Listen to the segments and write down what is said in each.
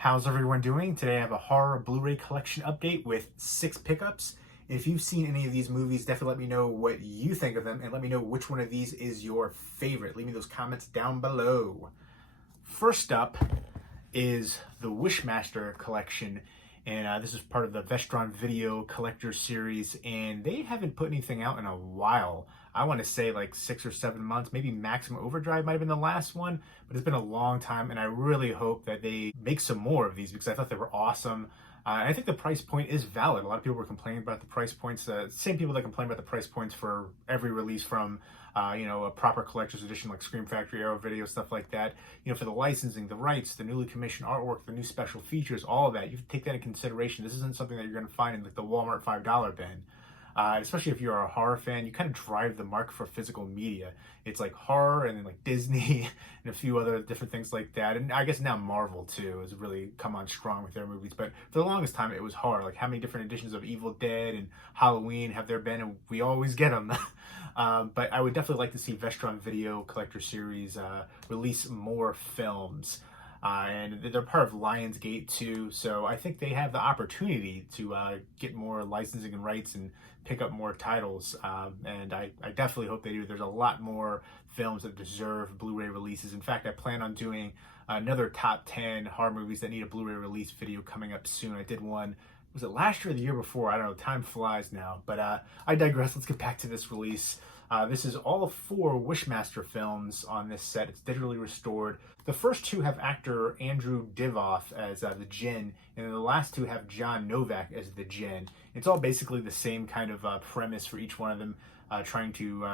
How's everyone doing? Today I have a horror Blu-ray collection update with 6 pickups. If you've seen any of these movies, definitely let me know what you think of them and let me know which one of these is your favorite. Leave me those comments down below. First up is the Wishmaster Collection, and this is part of the Vestron Video Collector Series, and they haven't put anything out in a while. I want to say like 6 or 7 months, maybe Maximum Overdrive might have been the last one, but it's been a long time, and I really hope that they make some more of these because I thought they were awesome. And I think the price point is valid. A lot of people were complaining about the price points. Same people that complain about the price points for every release from, a proper collector's edition like Scream Factory, Arrow Video, stuff like that. For the licensing, the rights, the newly commissioned artwork, the new special features, all of that. You have to take that into consideration. This isn't something that you're going to find in like the Walmart $5 bin. Especially if you're a horror fan, you kind of drive the market for physical media. It's like horror and then like Disney and a few other different things like that. And I guess now Marvel too has really come on strong with their movies. But for the longest time, it was horror. Like how many different editions of Evil Dead and Halloween have there been? And we always get them. But I would definitely like to see Vestron Video Collector Series release more films. And they're part of Lionsgate too, so I think they have the opportunity to get more licensing and rights and pick up more titles, and I definitely hope they do. There's a lot more films that deserve Blu-ray releases. In fact, I plan on doing another top 10 horror movies that need a Blu-ray release video coming up soon. I did one, was it last year or the year before? I don't know, time flies now, but I digress. Let's get back to this release. This is all 4 Wishmaster films on this set. It's digitally restored. The first 2 have actor Andrew Divoff as the Djinn, and then the last 2 have John Novak as the Djinn. It's all basically the same kind of premise for each one of them, trying to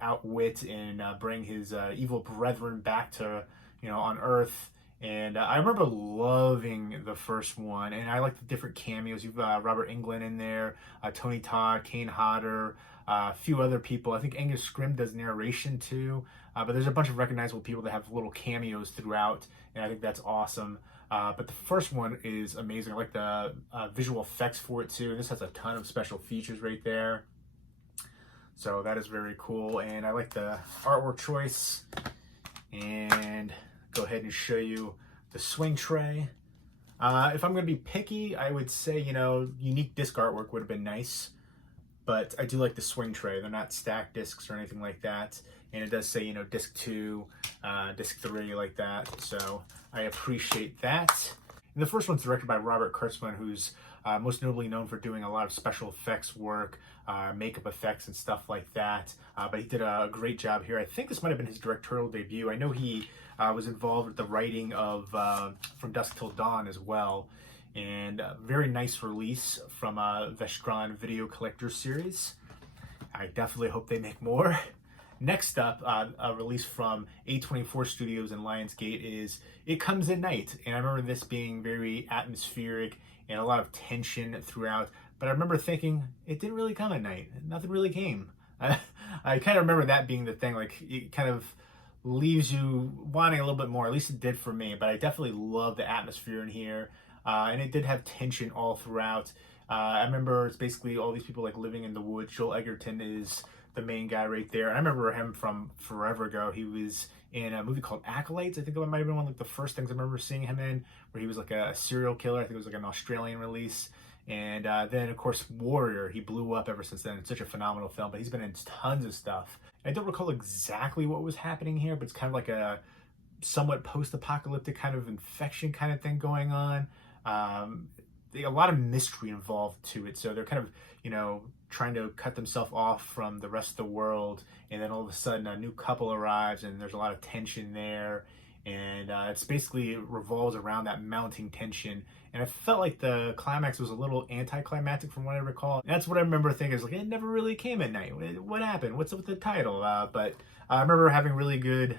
outwit and bring his evil brethren back to on Earth. And I remember loving the first one, and I like the different cameos. You've got Robert Englund in there, Tony Todd, Kane Hodder, a few other people. I think Angus Scrimm does narration too, but there's a bunch of recognizable people that have little cameos throughout, and I think that's awesome. But the first one is amazing. I like the visual effects for it too. This has a ton of special features right there, so that is very cool. And I like the artwork choice. And go ahead and show you the swing tray. If I'm going to be picky, I would say, unique disc artwork would have been nice. But I do like the swing tray. They're not stacked discs or anything like that. And it does say, disc 2, disc 3, like that. So I appreciate that. And the first one's directed by Robert Kurtzman, who's most notably known for doing a lot of special effects work, makeup effects and stuff like that. But he did a great job here. I think this might have been his directorial debut. I know he was involved with the writing of From Dusk Till Dawn as well. And very nice release from Vestron Video Collector Series. I definitely hope they make more. Next up, a release from A24 Studios and Lionsgate is It Comes at Night. And I remember this being very atmospheric and a lot of tension throughout. But I remember thinking, it didn't really come at night. Nothing really came. I kind of remember that being the thing. Like, it kind of leaves you wanting a little bit more. At least it did for me. But I definitely love the atmosphere in here. And it did have tension all throughout. I remember it's basically all these people like living in the woods. Joel Edgerton is the main guy right there. And I remember him from forever ago. He was in a movie called Acolytes. I think that might have been one of like the first things I remember seeing him in, where he was like a serial killer. I think it was like an Australian release. And then, of course, Warrior. He blew up ever since then. It's such a phenomenal film, but he's been in tons of stuff. I don't recall exactly what was happening here, but it's kind of like a somewhat post-apocalyptic kind of infection kind of thing going on. A lot of mystery involved to it, so they're kind of trying to cut themselves off from the rest of the world, and then all of a sudden a new couple arrives and there's a lot of tension there, and it's basically revolves around that mounting tension. And I felt like the climax was a little anticlimactic from what I recall. And that's what I remember thinking, is like, it never really came at night. What happened? What's up with the title? But I remember having really good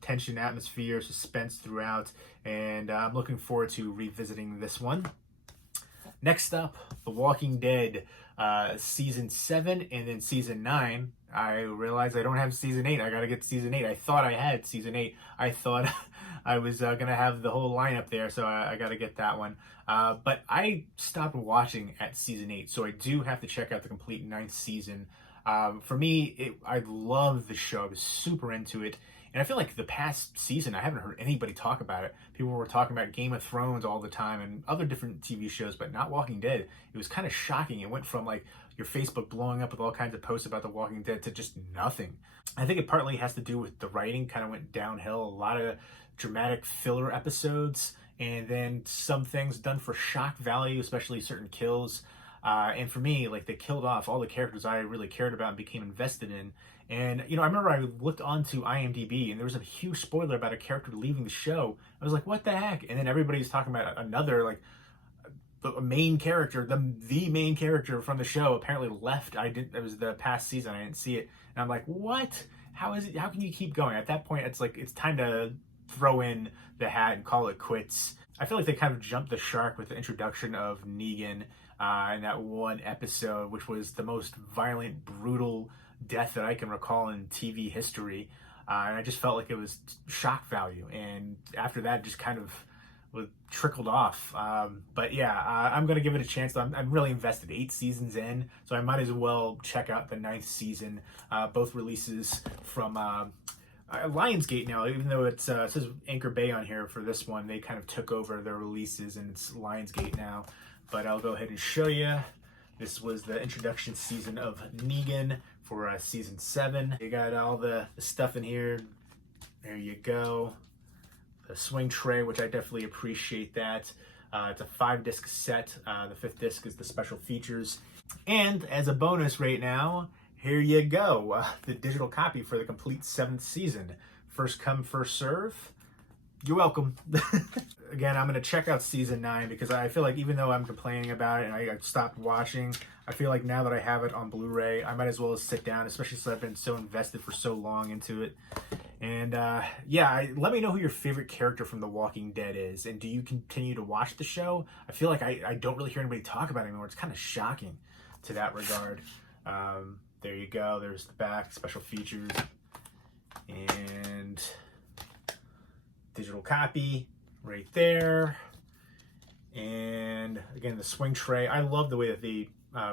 tension, atmosphere, suspense throughout, and I'm looking forward to revisiting this one. Next up, The Walking Dead, Season 7 and then Season 9. I realized I don't have Season 8. I gotta get Season 8. I thought I had Season 8. I thought I was gonna have the whole lineup there, so I gotta get that one. But I stopped watching at Season 8, so I do have to check out the complete 9th season. For me, I love the show. I was super into it. And I feel like the past season, I haven't heard anybody talk about it. People were talking about Game of Thrones all the time and other different TV shows, but not Walking Dead. It was kind of shocking. It went from like your Facebook blowing up with all kinds of posts about The Walking Dead to just nothing. I think it partly has to do with the writing kind of went downhill. A lot of dramatic filler episodes, and then some things done for shock value, especially certain kills. And for me, like, they killed off all the characters I really cared about and became invested in. And, you know, I remember I looked onto IMDb and there was a huge spoiler about a character leaving the show. I was like, what the heck? And then everybody's talking about another, like, the main character, the main character from the show apparently left. It was the past season. I didn't see it. And I'm like, what? How is it? How can you keep going? At that point, it's like, it's time to throw in the hat and call it quits. I feel like they kind of jumped the shark with the introduction of Negan in that one episode, which was the most violent, brutal death that I can recall in TV history. And I just felt like it was shock value. And after that, just kind of trickled off. But yeah, I'm going to give it a chance. I'm really invested. 8 seasons in, so I might as well check out the 9th season. Both releases from Lionsgate now, even though it says Anchor Bay on here for this one. They kind of took over their releases and it's Lionsgate now. But I'll go ahead and show you. This was the introduction season of Negan for season 7. You got all the stuff in here. There you go. The swing tray, which I definitely appreciate that. It's a 5-disc set. The 5th disc is the special features. And as a bonus right now, here you go. The digital copy for the complete 7th season. First come, first serve. You're welcome. Again, I'm going to check out season 9 because I feel like even though I'm complaining about it and I stopped watching, I feel like now that I have it on Blu-ray, I might as well sit down, especially since I've been so invested for so long into it. And yeah, let me know who your favorite character from The Walking Dead is. And do you continue to watch the show? I feel like I don't really hear anybody talk about it anymore. It's kind of shocking to that regard. There you go. There's the back, special features, and digital copy right there. And again, the swing tray. I love the way that they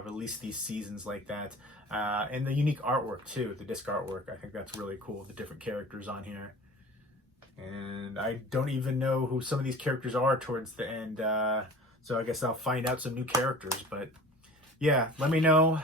release these seasons like that. And the unique artwork too, the disc artwork. I think that's really cool, the different characters on here. And I don't even know who some of these characters are towards the end. So I guess I'll find out some new characters. But yeah, let me know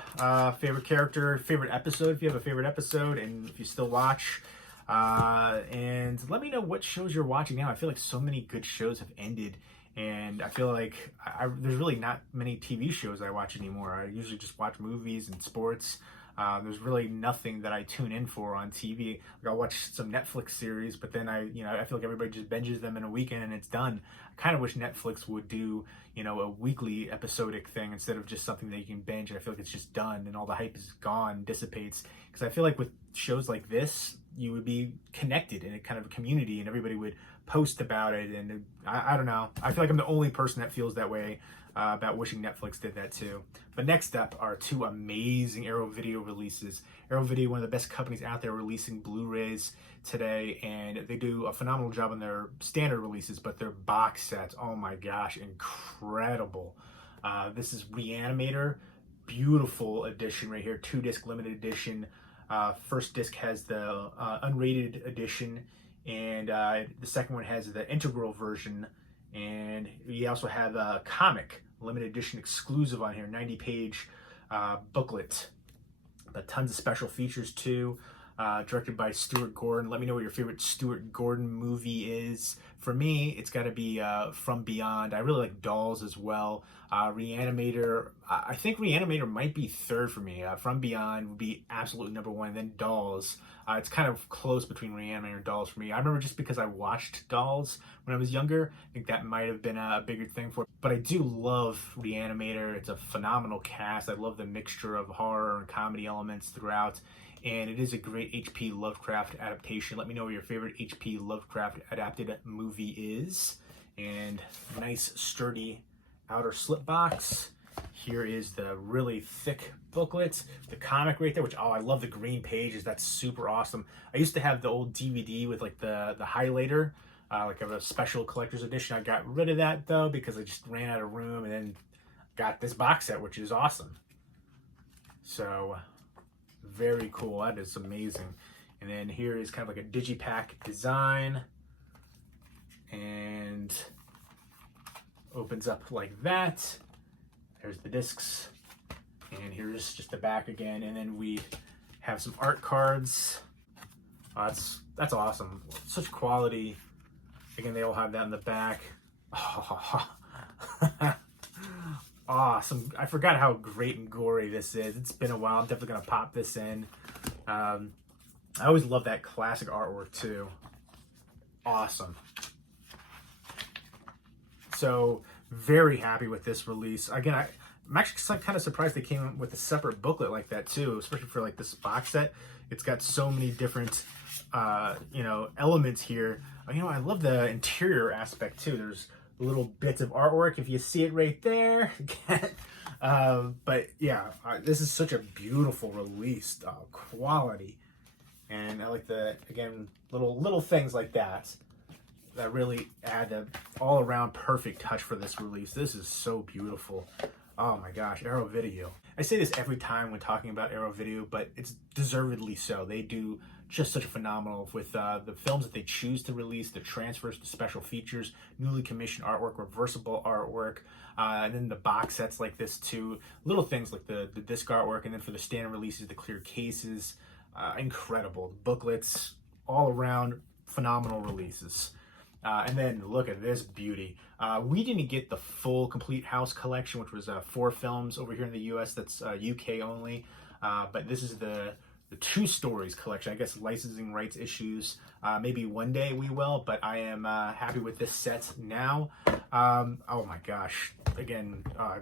favorite character, favorite episode, if you have a favorite episode, and if you still watch. And let me know what shows you're watching now. I feel like so many good shows have ended, and I feel like there's really not many TV shows I watch anymore. I usually just watch movies and sports. There's really nothing that I tune in for on TV. Like, I'll watch some Netflix series, but then I feel like everybody just binges them in a weekend and it's done. I kind of wish Netflix would do, a weekly episodic thing instead of just something that you can binge. And I feel like it's just done and all the hype is gone, dissipates. Because I feel like with shows like this, you would be connected in a kind of a community and everybody would post about it. And I don't know. I feel like I'm the only person that feels that way about wishing Netflix did that too. But next up are 2 amazing Arrow Video releases. Arrow Video, one of the best companies out there, releasing Blu-rays today, and they do a phenomenal job on their standard releases, but their box sets, oh my gosh, incredible. This is Re-Animator, beautiful edition right here, 2-disc limited edition. First disc has the unrated edition, and the second one has the integral version. And we also have a comic limited edition exclusive on here, 90-page booklet, but tons of special features too. Directed by Stuart Gordon. Let me know what your favorite Stuart Gordon movie is. For me, it's got to be From Beyond. I really like Dolls as well. Re-Animator. I think Re-Animator might be 3rd for me. From Beyond would be absolutely number 1. And then Dolls. It's kind of close between Re-Animator and Dolls for me. I remember just because I watched Dolls when I was younger, I think that might have been a bigger thing for it. But I do love Re-Animator. It's a phenomenal cast. I love the mixture of horror and comedy elements throughout. And it is a great H.P. Lovecraft adaptation. Let me know what your favorite H.P. Lovecraft adapted movie is. And nice, sturdy outer slip box. Here is the really thick booklet, the comic right there, which, oh, I love the green pages. That's super awesome. I used to have the old DVD with like the highlighter, like of a special collector's edition. I got rid of that though because I just ran out of room, and then got this box set, which is awesome. So very cool. That is amazing. And then here is kind of like a digipack design, and opens up like that. There's the discs, and here's just the back again. And then we have some art cards. That's awesome. Such quality. Again, they all have that in the back. Awesome. I forgot how great and gory this is. It's been a while. I'm definitely gonna pop this in. I always love that classic artwork too. Awesome. So very happy with this release. Again, I'm actually kind of surprised they came with a separate booklet like that too, especially for like this box set. It's got so many different, elements here. I love the interior aspect too. There's little bits of artwork if you see it right there. But yeah, this is such a beautiful release, quality, and I like the, again, little things like that really add the all around perfect touch for this release. This is so beautiful. Oh my gosh, Arrow Video. I say this every time when talking about Arrow Video, but it's deservedly so. They do just such a phenomenal with the films that they choose to release, the transfers, the special features, newly commissioned artwork, reversible artwork, and then the box sets like this too. Little things like the disc artwork, and then for the standard releases, the clear cases. Incredible. The booklets, all around phenomenal releases. And then look at this beauty. We didn't get the full complete house collection, which was 4 films over here in the US. That's UK only. But this is the 2 stories collection. I guess licensing rights issues. Maybe one day we will, but I am happy with this set now. Oh my gosh. Again, I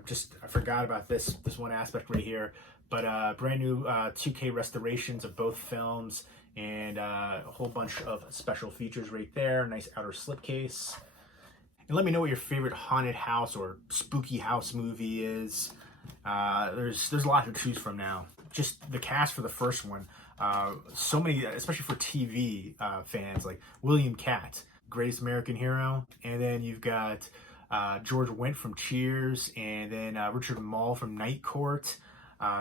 forgot about this one aspect right here. But brand new 2K restorations of both films, and a whole bunch of special features right there. Nice outer slipcase. And let me know what your favorite haunted house or spooky house movie is. There's a lot to choose from now. Just the cast for the first one. So many, especially for TV fans, like William Katt, Greatest American Hero. And then you've got George Wendt from Cheers, and then Richard Mall from Night Court.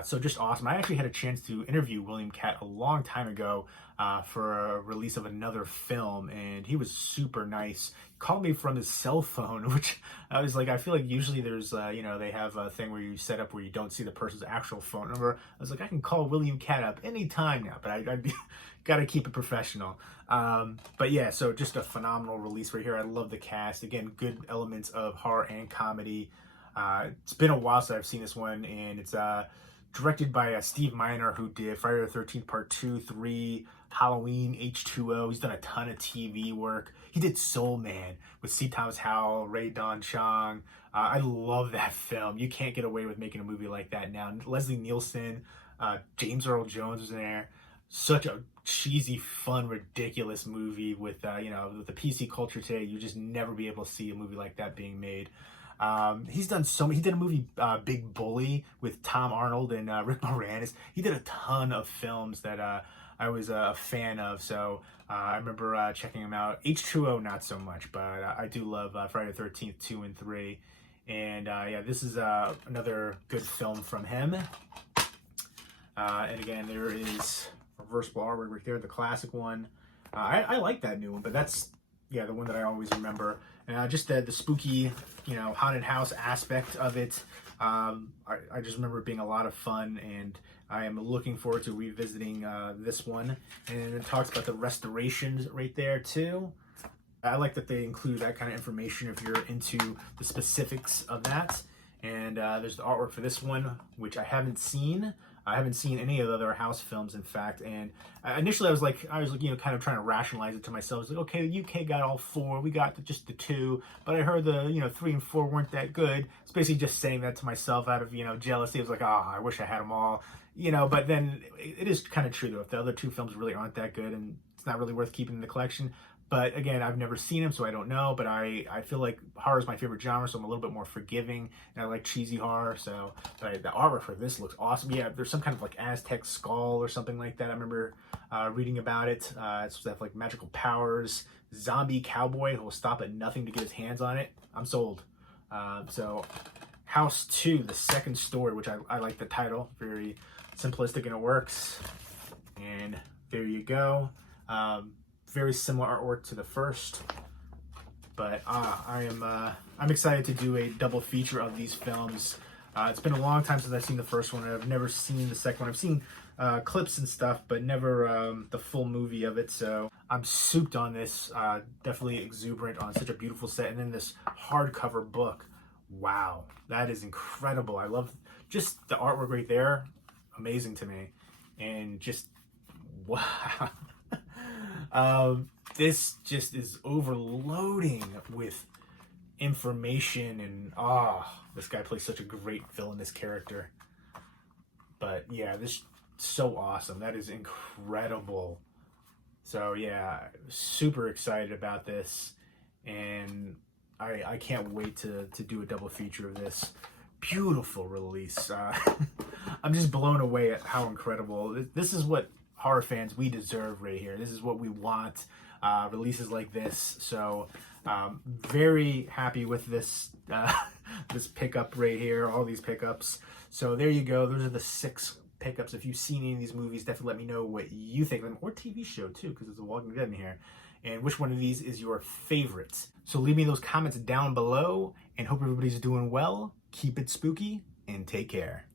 So just awesome. I actually had a chance to interview William Katt a long time ago for a release of another film, and he was super nice. He called me from his cell phone, which I was like, I feel like usually there's, they have a thing where you set up where you don't see the person's actual phone number. I was like, I can call William Katt up anytime now, but I got to keep it professional. But yeah, so just a phenomenal release right here. I love the cast. Again, good elements of horror and comedy. It's been a while since I've seen this one, and it's directed by Steve Miner, who did Friday the 13th Part 2, 3, Halloween, H2O. He's done a ton of TV work. He did Soul Man with C. Thomas Howell, Ray Don Chong. I love that film. You can't get away with making a movie like that now. Leslie Nielsen, James Earl Jones was in there. Such a cheesy, fun, ridiculous movie with, with the PC culture today. You just never be able to see a movie like that being made. He's done so many. He did a movie, Big Bully, with Tom Arnold and Rick Moranis. He did a ton of films that I was a fan of. So I remember checking him out. H2O, not so much, but I do love Friday the 13th, 2 and 3. And yeah, this is another good film from him. And again, there is reversible artwork right there, the classic one. I like that new one, but that's, yeah, the one that I always remember. And just the spooky, haunted house aspect of it. I just remember it being a lot of fun, and I am looking forward to revisiting this one. And it talks about the restorations right there too. I like that they include that kind of information if you're into the specifics of that. And there's the artwork for this one, which I haven't seen. I haven't seen any of the other house films, in fact. And initially, I was kind of trying to rationalize it to myself. I was like, okay, the UK got all 4, we got just the 2, but I heard the 3 and 4 weren't that good. It's basically just saying that to myself out of jealousy. I was like, I wish I had them all, But then it is kind of true though. If the other 2 films really aren't that good, and it's not really worth keeping in the collection. But again, I've never seen them, so I don't know. But I feel like horror is my favorite genre, so I'm a little bit more forgiving. And I like cheesy horror, so the artwork for this looks awesome. Yeah, there's some kind of like Aztec skull or something like that. I remember reading about it. It's supposed to have like magical powers. Zombie cowboy who will stop at nothing to get his hands on it. I'm sold. So House 2, the second story, which I like the title. Very simplistic and it works. And there you go. Very similar artwork to the first, but I'm excited to do a double feature of these films. It's been a long time since I've seen the first one, and I've never seen the second one. I've seen clips and stuff, but never the full movie of it, so I'm souped on this. Definitely exuberant on such a beautiful set, and then this hardcover book. Wow, that is incredible. I love just the artwork right there. Amazing to me. And just, wow. This just is overloading with information, and this guy plays such a great villainous character. But yeah, this is so awesome. That is incredible. So yeah, super excited about this, and I can't wait to do a double feature of this. Beautiful release. I'm just blown away at how incredible. This is what horror fans we deserve right here. This is what we want. Releases like this. So very happy with this this pickup right here. All these pickups. So there you go. Those are the 6 pickups. If you've seen any of these movies, definitely let me know what you think of them, or TV show too, because there's a Walking Dead in here, and which one of these is your favorite. So leave me those comments down below, and hope everybody's doing well. Keep it spooky and take care.